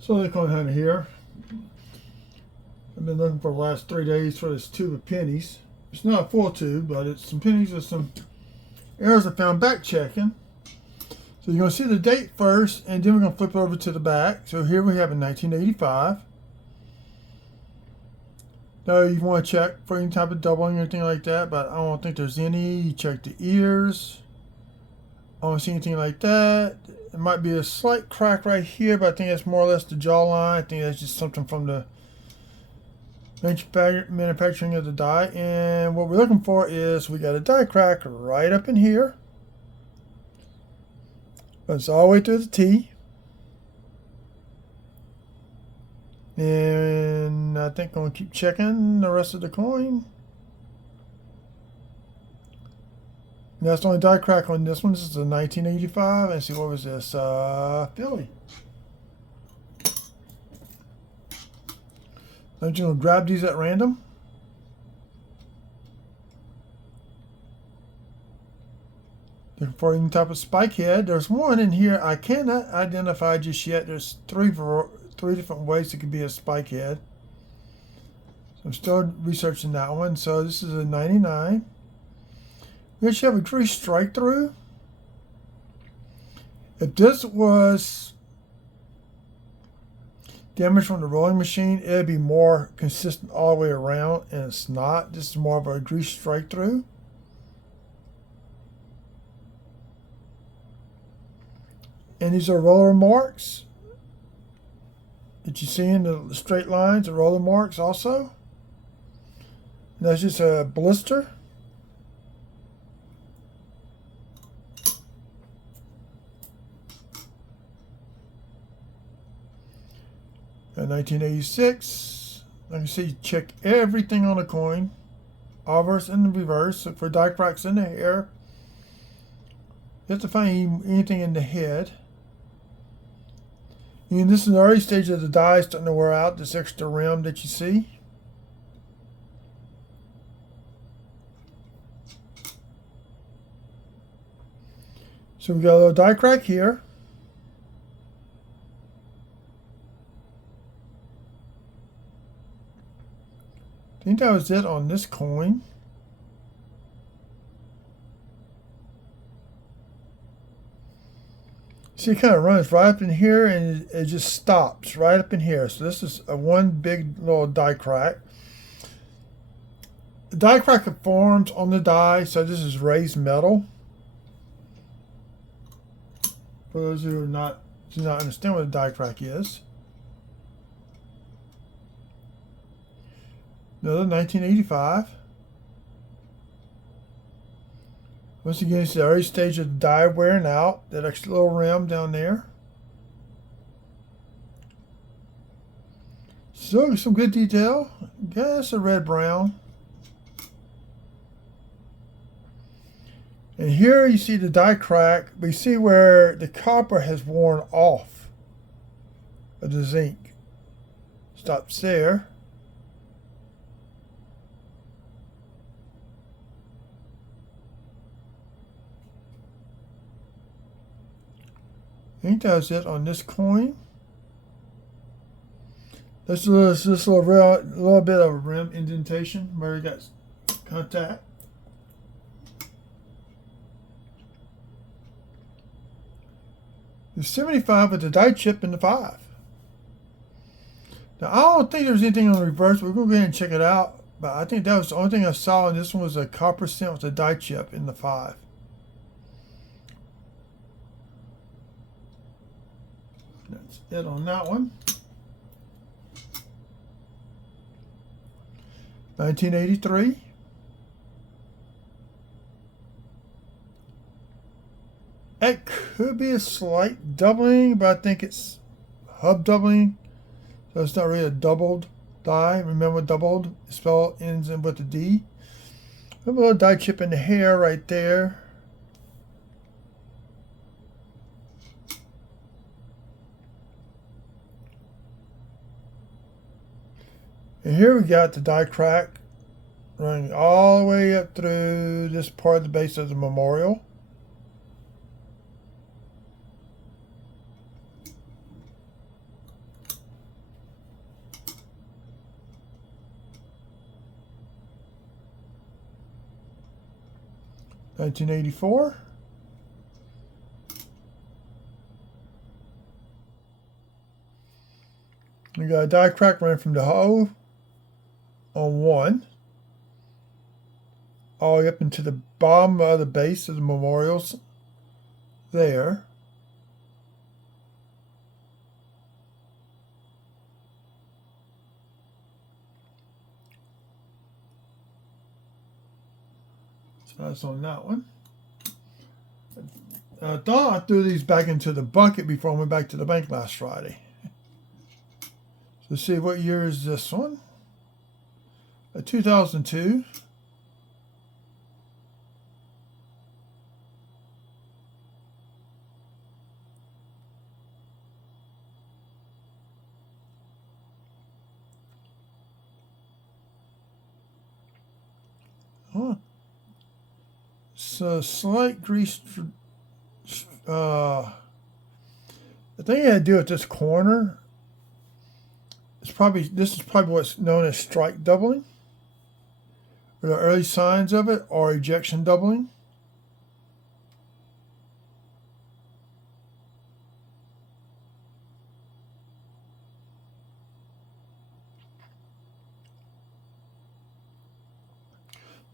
So they come down here. I've been looking for the last 3 days for this tube of pennies. It's not a full tube, but it's some pennies with some errors I found back checking. So you're going to see the date first, and then we're going to flip over to the back. So here we have in 1985. Now you want to check for any type of doubling or anything like that, but I don't think there's any. You check the ears. I don't see anything like that. It might be a slight crack right here, but I think that's more or less the jawline. I think that's just something from the manufacturing of the die. And what we're looking for is we got a die crack right up in here. But it's all the way through the T. And I think I'm going to keep checking the rest of the coin. And that's the only die crack on this one. This is a 1985. And see, what was this? Philly. I'm just going to grab these at random. Looking for any type of spike head. There's one in here I cannot identify just yet. There's three different ways it could be a spike head. So I'm still researching that one. So this is a 99. We actually have a grease strike through. If this was damage from the rolling machine, it'd be more consistent all the way around, and it's not. This is more of a grease strike through. And these are roller marks that you see in the straight lines, the roller marks also. And that's just a blister. In 1986, like I see, check everything on the coin, obverse and the reverse. So for die cracks in the hair, you have to find anything in the head. And this is the early stage of the die starting to wear out, this extra rim that you see. So we got a little die crack here. I think that was it on this coin. See, it kind of runs right up in here and it just stops right up in here. So this is a one big little die crack. The die crack forms on the die, so this is raised metal. For those who do not understand what a die crack is. Another 1985. Once again, it's the early stage of the die wearing out. That extra little rim down there. So some good detail. Guess a red brown. And here you see the die crack. But you see where the copper has worn off of the zinc. Stops there. I think that's it on this coin. This is a little bit of a rim indentation where you got contact. The 75 with the die chip in the 5. Now I don't think there's anything on the reverse. We're going to go ahead and check it out. But I think that was the only thing I saw on this one was a copper cent with a die chip in the 5. That's it on that one. 1983. It could be a slight doubling, but I think it's hub doubling. So it's not really a doubled die. Remember, doubled spell ends in with a D. A little die chip in the hair right there. And here we got the die crack running all the way up through this part of the base of the memorial. 1984. We got a die crack running from the hoe on 1 all the way up into the bottom of the base of the memorials there. So that's on that one. I thought I threw these back into the bucket before I went back to the bank last Friday. So let's see, what year is this one? 2002. Huh. So slight grease. The thing I had to do with this corner is this is probably what's known as strike doubling, or the early signs of it, or ejection doubling.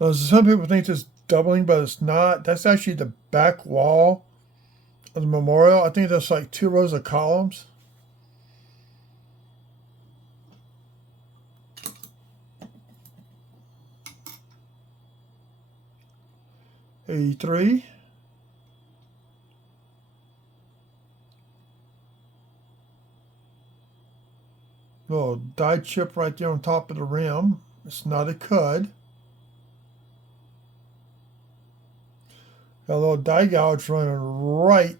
Now, some people think it's doubling, but it's not. That's actually the back wall of the memorial. I think that's like 2 rows of columns. '83. Little die chip right there on top of the rim. It's not a cud. Got a little die gouge running right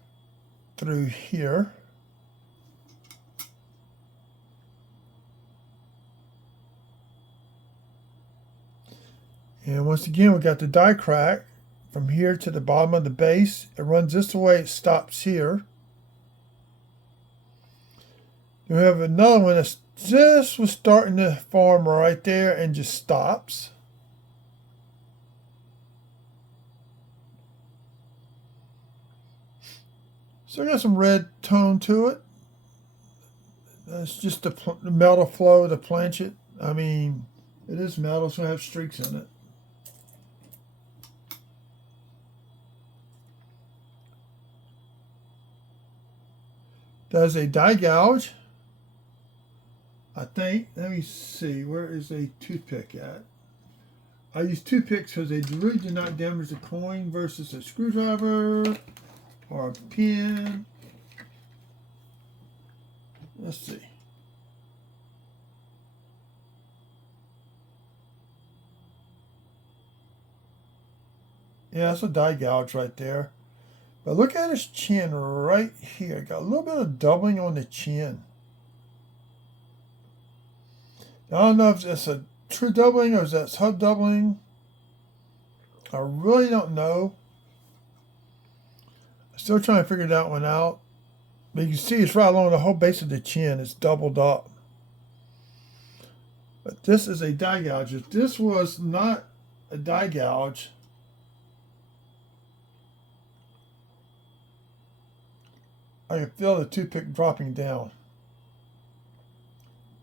through here. And once again, we got the die crack from here to the bottom of the base. It runs this way, it stops here. Then we have another one that just was starting to form right there and just stops. So I got some red tone to it. That's just the metal flow of the planchet. I mean, it is metal, so it has streaks in it. That's a die gouge, I think. Let me see. Where is a toothpick at? I use toothpicks because they really do not damage the coin versus a screwdriver or a pin. Let's see. Yeah, that's a die gouge right there. But look at his chin right here. Got a little bit of doubling on the chin. Now, I don't know if that's a true doubling or if that's hub doubling. I really don't know. I'm still trying to figure that one out. But you can see it's right along the whole base of the chin. It's doubled up. But this is a die gouge. If this was not a die gouge, I can feel the toothpick dropping down.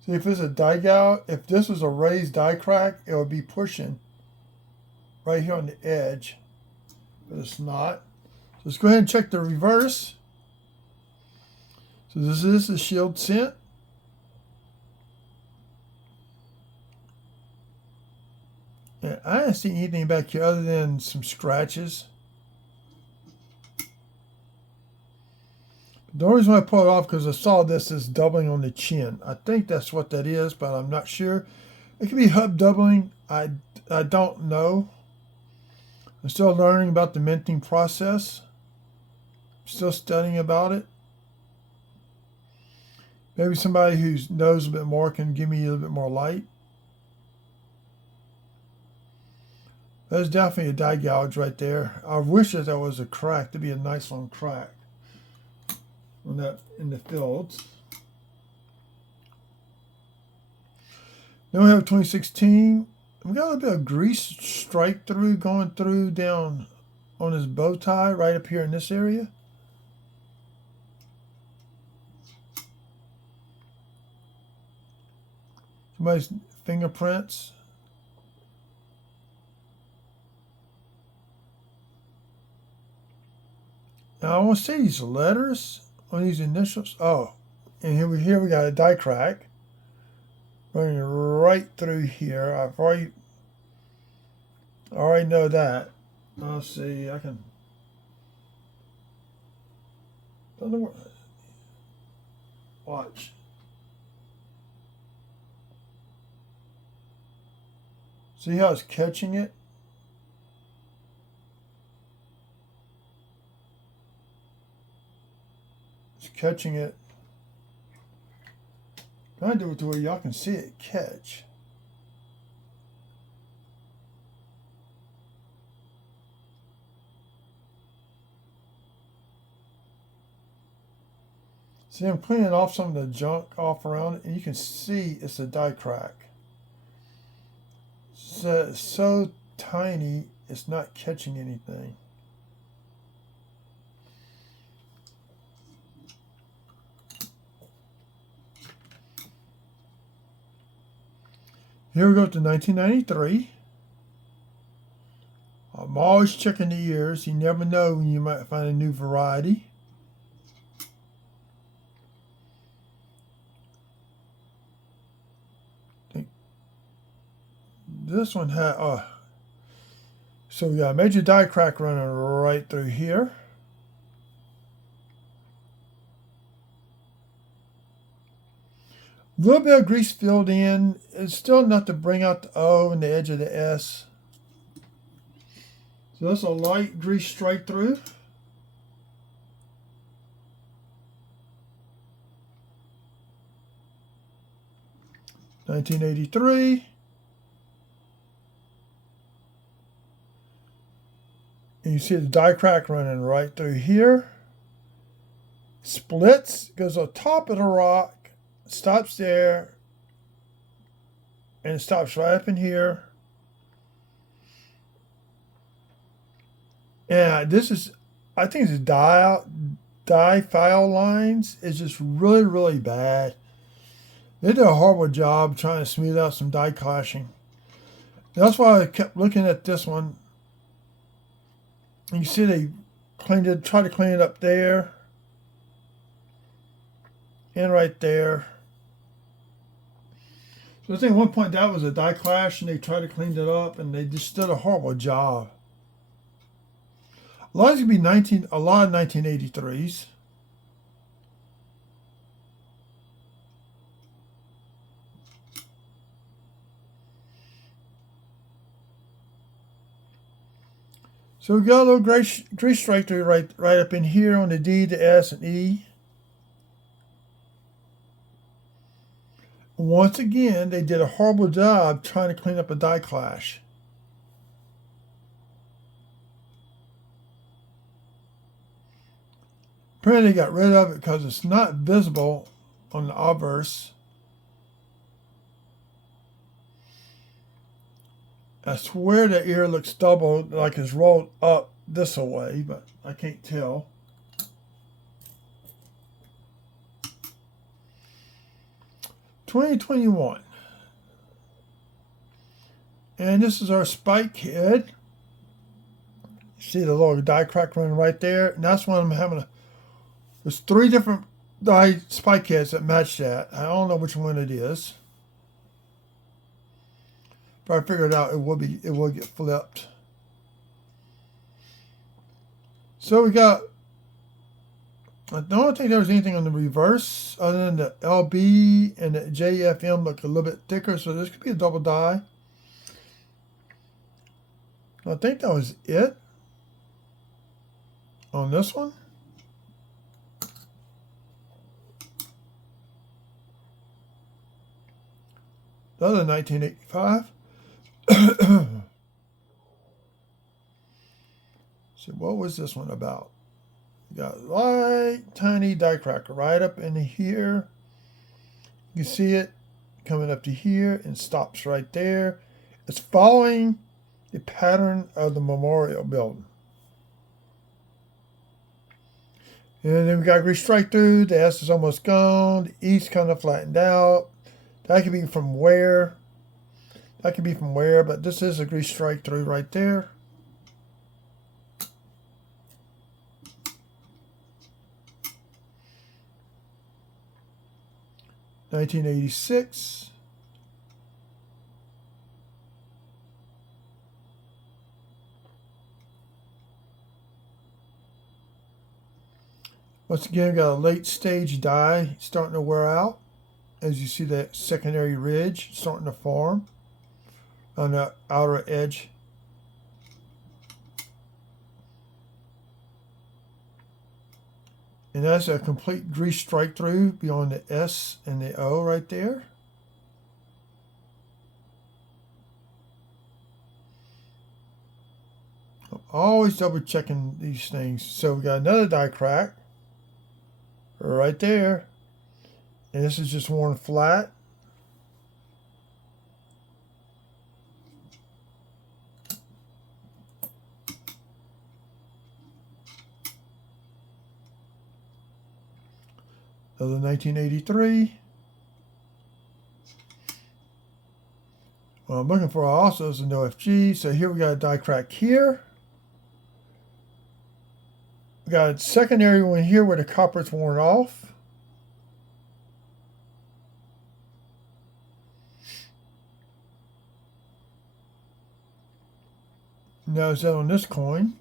See, if it's a die gouge, if this was a raised die crack, it would be pushing right here on the edge. But it's not. So let's go ahead and check the reverse. So this is the shield cent. And I didn't see anything back here other than some scratches. The only reason I pulled it off because I saw this is doubling on the chin. I think that's what that is, but I'm not sure. It could be hub doubling. I don't know. I'm still learning about the minting process. I'm still studying about it. Maybe somebody who knows a bit more can give me a little bit more light. That's definitely a die gouge right there. I wish that was a crack. That'd be a nice long crack on that in the fields. Then we have 2016. We got a little bit of grease strike through going through down on his bow tie right up here in this area. Somebody's fingerprints. Now I want to see these letters on these initials. Oh, and here we got a die crack running right through here. I already know that. Let's see. I can. Don't know what. Watch. See how it's catching it? It's catching it. I do it to where y'all can see it catch. See, I'm cleaning off some of the junk off around it, and you can see it's a die crack. So it's so tiny, it's not catching anything. Here we go to 1993. I'm always checking the ears. You never know when you might find a new variety. This one had, so we got a major die crack running right through here. A little bit of grease filled in. It's still enough to bring out the O and the edge of the S. So that's a light grease straight through. $19.83. And you see the die crack running right through here. Splits, goes on top of the rock, stops there, and it stops right up in here. And this is, I think it's die file lines is just really, really bad. They did a horrible job trying to smooth out some die clashing. That's why I kept looking at this one. You see they tried to clean it up there and right there. So I think at one point that was a die clash and they tried to clean it up and they just did a horrible job. A lot of 1983s. So we got a little grease strike right up in here on the D, the S, and E. Once again, they did a horrible job trying to clean up a die clash. Apparently they got rid of it because it's not visible on the obverse. I swear the ear looks double, like it's rolled up this way, but I can't tell. $20.21. And this is our spike head. See the little die crack running right there? And that's when I'm having there's 3 different die spike heads that match that. I don't know which one it is. But I figured out it will get flipped. So we got, I don't think there was anything on the reverse other than the LB and the JFM look a little bit thicker, so this could be a double die. I think that was it on this one. The other 1985. So what was this one about? You got a light, tiny die cracker right up in here. You can see it coming up to here and stops right there. It's following the pattern of the memorial building. And then we got grease strike through. The S is almost gone. The E's kind of flattened out. That could be from where. That could be from where, but this is a grease strike through right there. $19.86. Once again, we got a late stage die starting to wear out. As you see that secondary ridge starting to form on the outer edge. And that's a complete grease strike through beyond the S and the O right there. I'm always double checking these things. So we got another die crack right there. And this is just worn flat. Another 1983. What I'm looking for also is an OFG. So here we got a die crack here. We got a secondary one here where the copper's worn off. Notice that on this coin.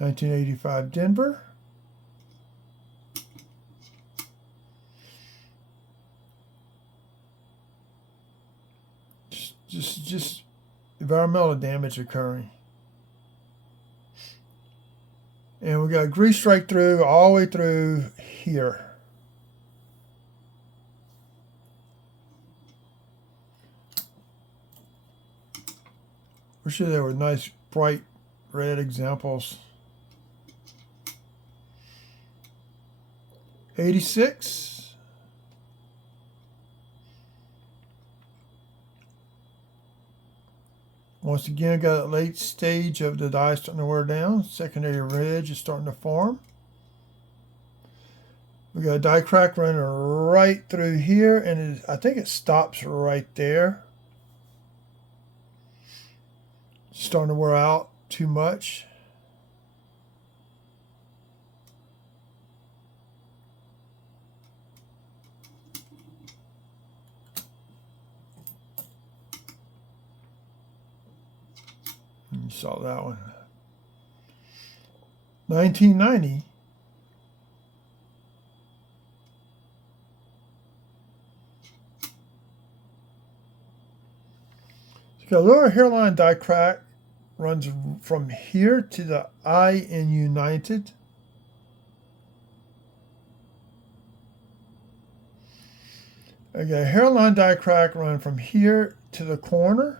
$19.85 Denver. Just environmental damage occurring. And we got a grease strike through all the way through here. Wish there were nice bright red examples. 86. Once again, got a late stage of the die starting to wear down. Secondary ridge is starting to form. We got a die crack running right through here, and I think it stops right there. Starting to wear out too much. You saw that one. 1990. So got a lower hairline die crack. Runs from here to the I in United. I got a hairline die crack run from here to the corner.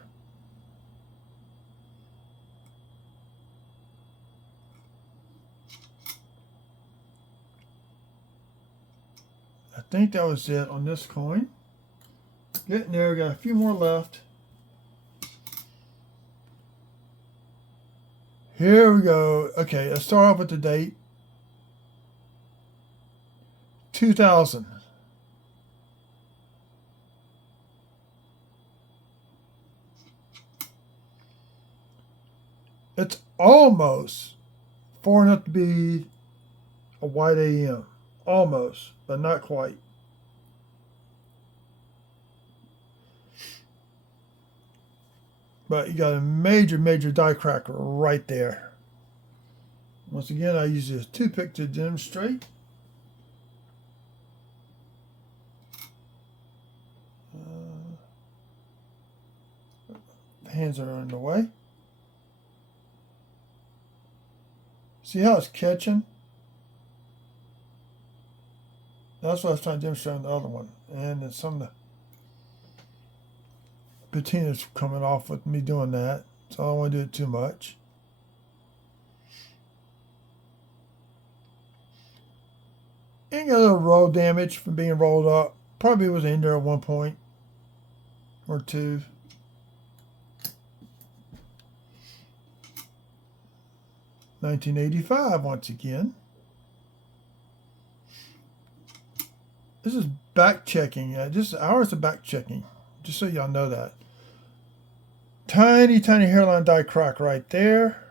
I think that was it on this coin. Getting there, got a few more left. Here we go. Okay, let's start off with the date. 2000. It's almost far enough to be a white AM. Almost, but not quite. But you got a major die crack right there. Once again, I use this toothpick to demonstrate. Hands are in the way. See how it's catching? That's what I was trying to demonstrate on the other one. And then some of the patina's coming off with me doing that. So I don't want to do it too much. And got a little roll damage from being rolled up. Probably was in there at one point or two. 1985 once again. This is back checking. Just hours of back checking, just so y'all know that. Tiny, tiny hairline die crack right there.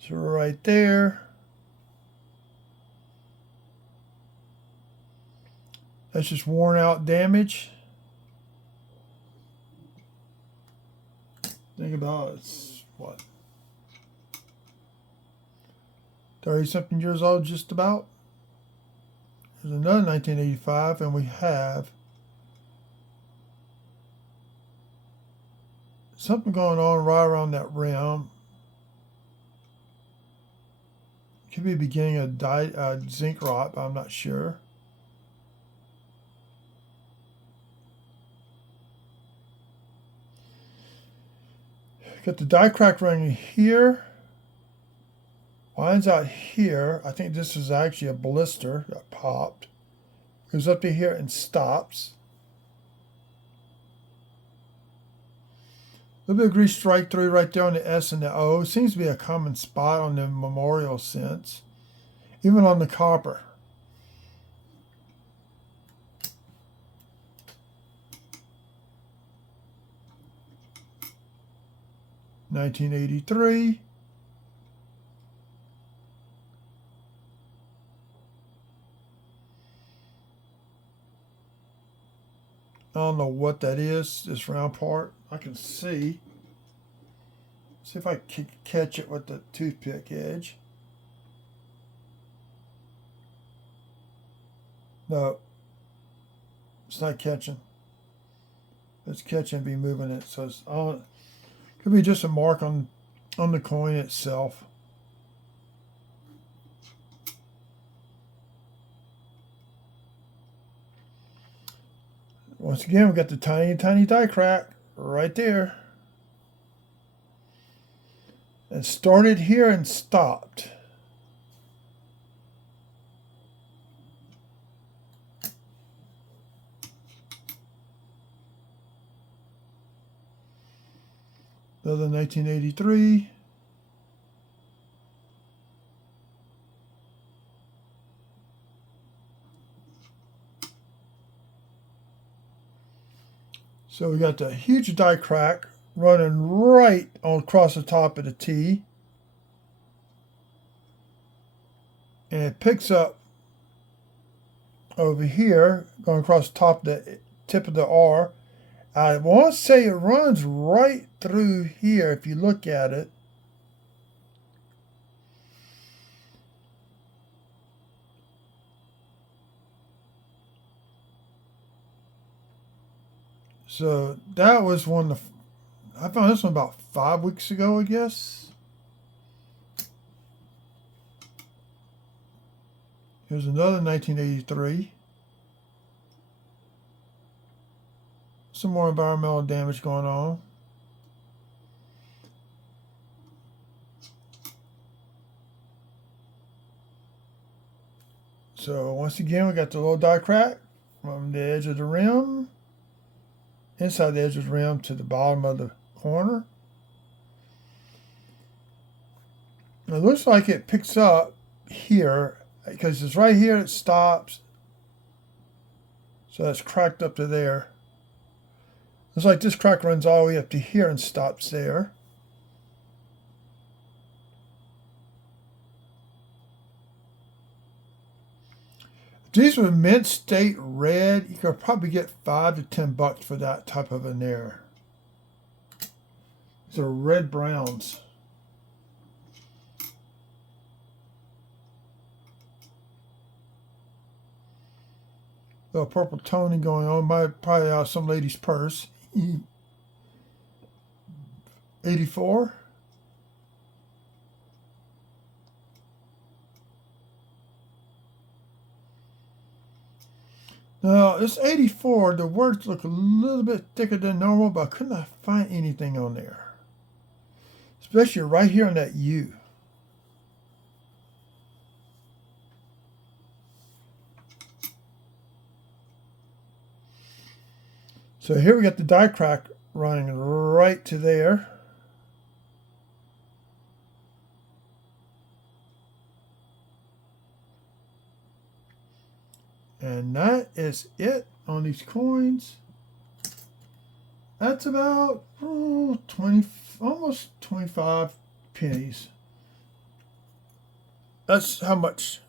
So right there. That's just worn out damage. Think about it's what? 30-something years old, just about. There's another 1985, and we have something going on right around that rim. Could be beginning of zinc rot, but I'm not sure. Got the die crack running here. Lines out here. I think this is actually a blister that popped. Goes up to here and stops. A little bit of grease strike through right there on the S and the O. Seems to be a common spot on the memorial scents. Even on the copper. $1983. I don't know what that is, this round part. I can see. See if I can catch it with the toothpick edge. No, it's not catching. If it's catching, it'd be moving it. So it's on. Could be just a mark on the coin itself. Once again, we got the tiny, tiny die crack right there. And started here and stopped. Another 1983. So we got the huge die crack running right across the top of the T. And it picks up over here, going across the top of the tip of the R. I want to say it runs right through here if you look at it. So that was one of the, I found this one about 5 weeks ago, I guess. Here's another 1983. Some more environmental damage going on. So once again, we got the little die crack from the edge of the rim, inside the edge of the rim to the bottom of the corner. It looks like it picks up here because it's right here, it stops. So that's cracked up to there. Looks like this crack runs all the way up to here and stops there. If these were mint state red, you could probably get $5 to $10 for that type of an air. These are red browns. Little purple toning going on. Probably some lady's purse. 84. Now, this 84, the words look a little bit thicker than normal, but I could not find anything on there. Especially right here on that U. So here we got the die crack running right to there. And that is it on these coins. That's about 20, almost 25 pennies. That's how much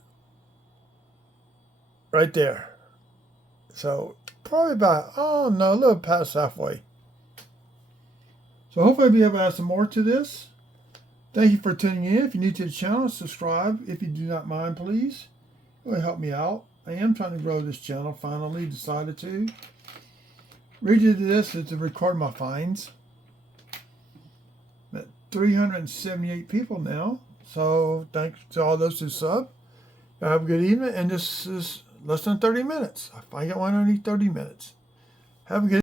right there. So probably about, oh no, a little past halfway. So hopefully I'll be able to add some more to this. Thank you for tuning in. If you're new to the channel, subscribe if you do not mind, please. It will help me out. I am trying to grow this channel. Finally decided to. Reason to this is to record my finds. I'm at 378 people now. So thanks to all those who sub. Have a good evening. And this is less than 30 minutes. I get one only 30 minutes. Have a good